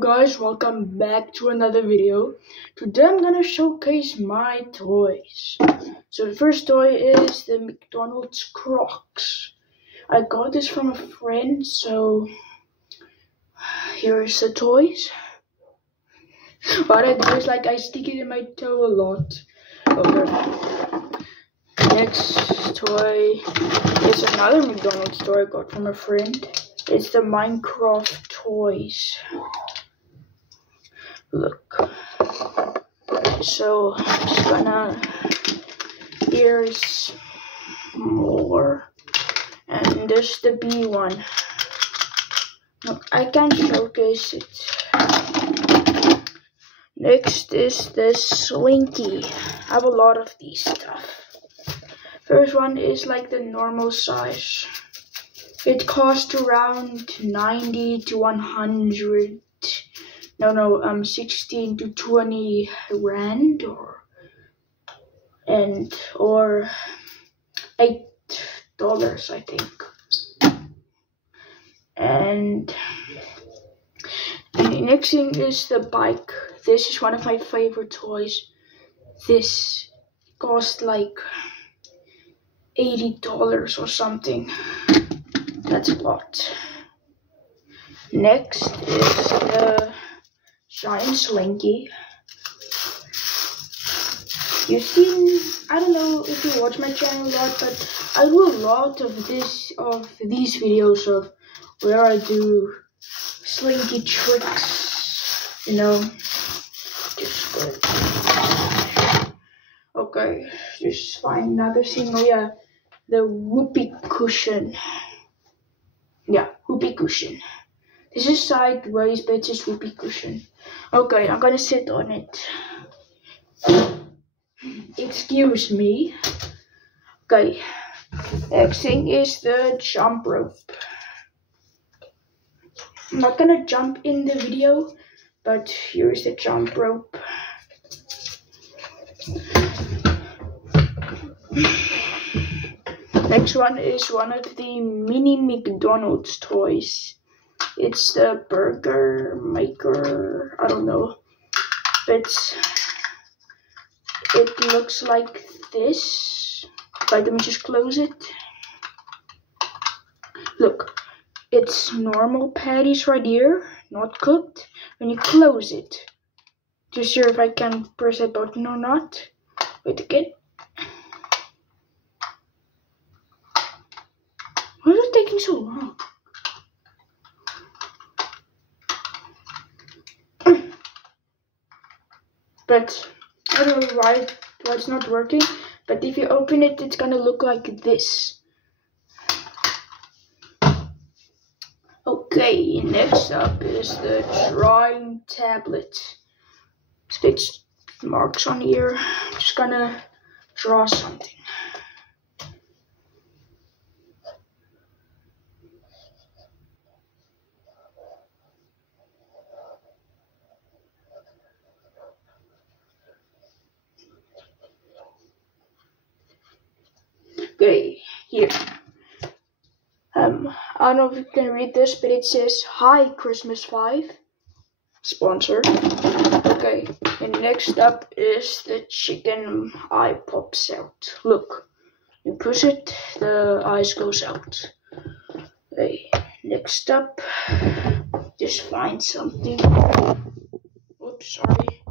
Guys, welcome back to another video. Today I'm gonna showcase my toys. So the first toy is the McDonald's Crocs. I got this from a friend, so here's the toys. What I do is I stick it in my toe a lot. Okay. Next toy is another McDonald's toy I got from a friend. It's the Minecraft toys. Look. So I'm just gonna, here's more, and there's the B one. Look, I can showcase it. Next is the Slinky. I have a lot of these stuff. First one is like the normal size. It costs around 90 to 100. 16 to 20 rand or $8, I think. And the next thing is the bike. This is one of my favorite toys. This cost like $80 or something. That's a lot. Next is the giant Slinky. I don't know if you watch my channel a lot, but I do a lot of these videos of where I do Slinky tricks, just good. Okay, just find another thing. Oh yeah, the whoopee cushion. Yeah, whoopee cushion. This is sideways, but it's just whoopee cushion. Okay, I'm gonna sit on it. Excuse me. Okay, next thing is the jump rope. I'm not gonna jump in the video, but here's the jump rope. Next one is one of the mini McDonald's toys. It's the burger maker, I don't know, but it looks like this. Let me just close it. Look, it's normal patties right here, not cooked. When you close it, just sure if I can press that button or not. Wait again. Why is it taking so long? But I don't know why it's not working, but if you open it, it's gonna look like this. Okay, next up is the drawing tablet. It's marks on here. I'm just gonna draw something. Okay, here. I don't know if you can read this, but it says, "Hi, Christmas 5. Sponsored. Okay, and next up is the chicken eye pops out. Look, you push it, the eyes goes out. Okay, next up, just find something. Oops, sorry.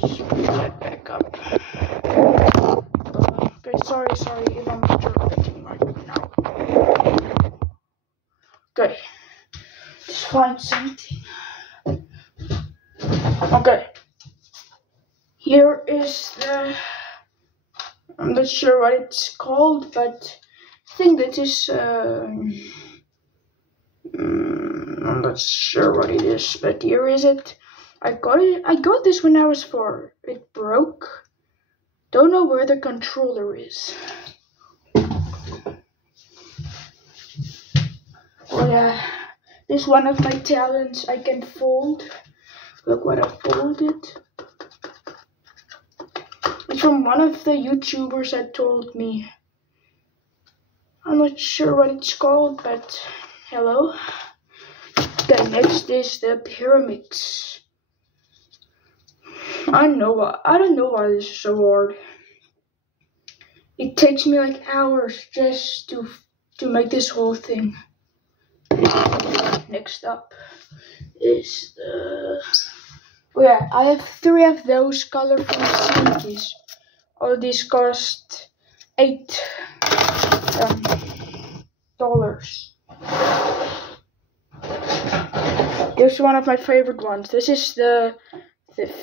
Just put that back up. Okay, sorry if I'm interrupting right now. Okay, just find something. Okay, here is the, I'm not sure what it's called, but I think that is, I'm not sure what it is, but here is it. I got this when I was 4. It broke. Don't know where the controller is. Oh yeah, this is one of my talents. I can fold. Look what I folded. It's from one of the YouTubers that told me. I'm not sure what it's called, but hello. Okay, next is the pyramids. I don't know why this is so hard. It takes me like hours just to make this whole thing. Next up is the... Oh yeah, I have 3 of those colorful slinkies. All these cost $8. Here's one of my favorite ones. This is the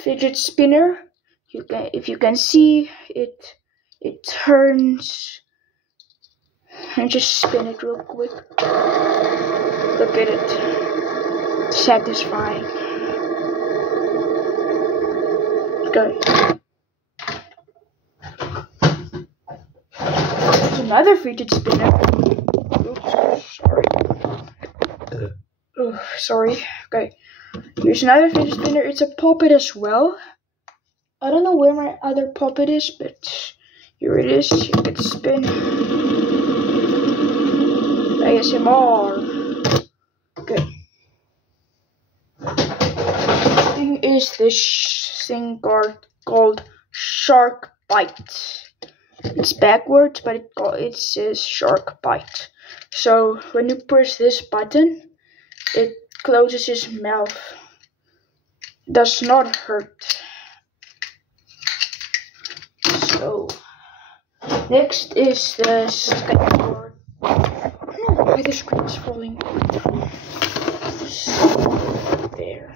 fidget spinner. If you can see it, it turns. And just spin it real quick. Look at it. Satisfying. Okay. There's another fidget spinner. Oops, sorry. Oh, sorry. Okay. Here's another fidget spinner. It's a puppet as well. I don't know where my other puppet is, but here it is. You can spin. ASMR. Okay. Thing is this thing called Shark Bite. It's backwards, but it says Shark Bite. So when you press this button, it closes his mouth. Does not hurt. So next is the skateboard. No, why the screen is falling? There.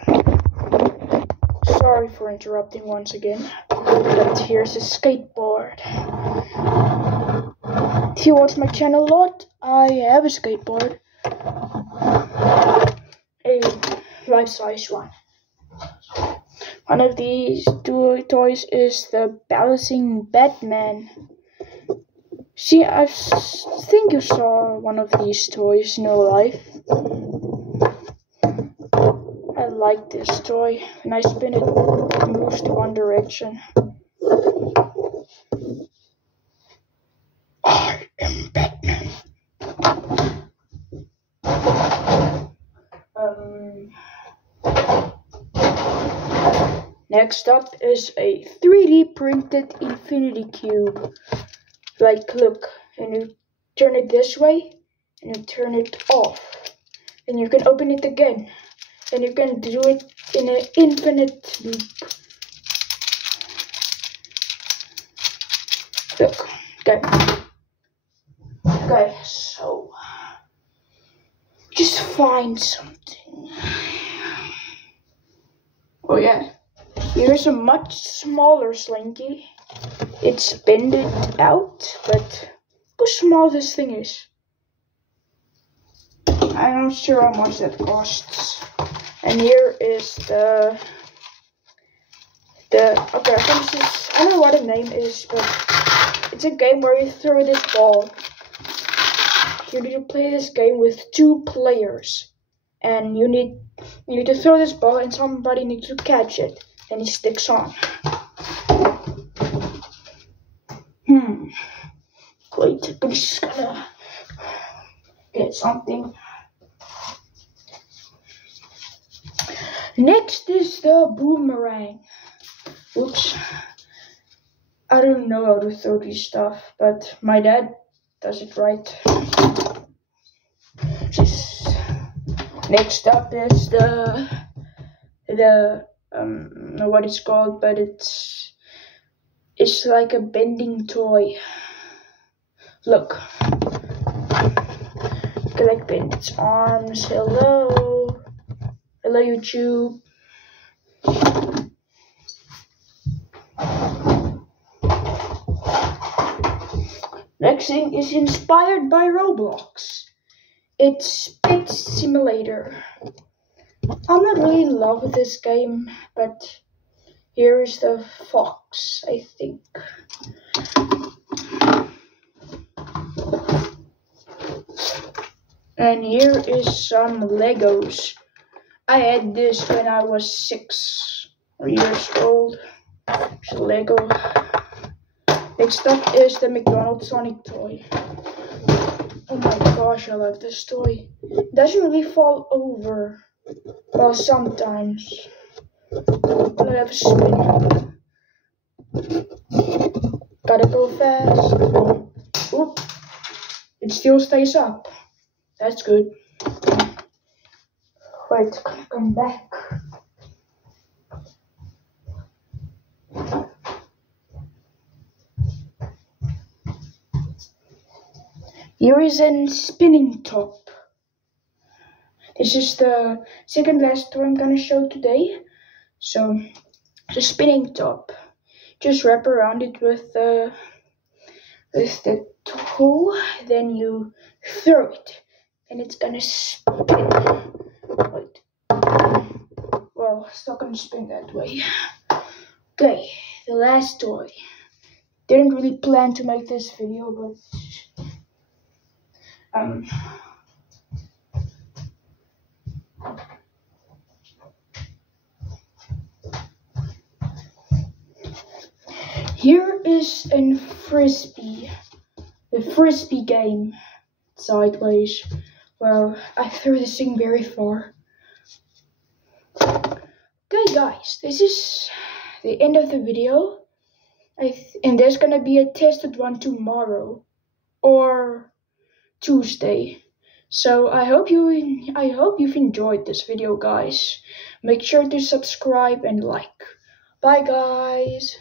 Sorry for interrupting once again. But here's a skateboard. If you watch my channel a lot, I have a skateboard. A life-size one. One of these toys is the balancing Batman. See, I think you saw one of these toys in real life. I like this toy. When I spin it, it moves to one direction. I am Batman. Next up is a 3D printed infinity cube. Like, look, and you turn it this way, and you turn it off. And you can open it again. And you can do it in an infinite loop. Look, okay. Okay, so just find something. Oh yeah, here's a much smaller Slinky. It's bended out, but look how small this thing is. I'm not sure how much that costs. And here is the okay, I think this is, I don't know what the name is, but it's a game where you throw this ball. You need to play this game with 2 players, and you need to throw this ball, and somebody needs to catch it, and it sticks on. Wait, I'm just gonna get something. Next is the boomerang. Oops. I don't know how to throw this stuff, but my dad does it right. Next up is the I don't know what it's called, but it's like a bending toy. Look. You can like bend its arms. Hello. Hello, YouTube. Next thing is inspired by Roblox. It's Pet Simulator. I'm not really in love with this game, but here is the fox, I think. And here is some Legos. I had this when I was 6 years old. It's a Lego. Next up is the McDonald's Sonic toy. Oh my gosh, I love this toy. It doesn't really fall over. Well, sometimes. Let have a spin. Gotta go fast. Oop. It still stays up. That's good. Wait, it's gonna come back. Here is a spinning top. This is the second last toy I'm gonna show today. So, the spinning top. Just wrap around it with the tool, then you throw it, and it's gonna spin. Wait. Well, it's not gonna spin that way. Okay, the last toy. Didn't really plan to make this video, but here is a frisbee. The frisbee game. Sideways. Well, I threw this thing very far. Okay guys, this is the end of the video. And there's gonna be a tested one tomorrow or Tuesday. So I hope you've enjoyed this video, guys. Make sure to subscribe and like. Bye guys.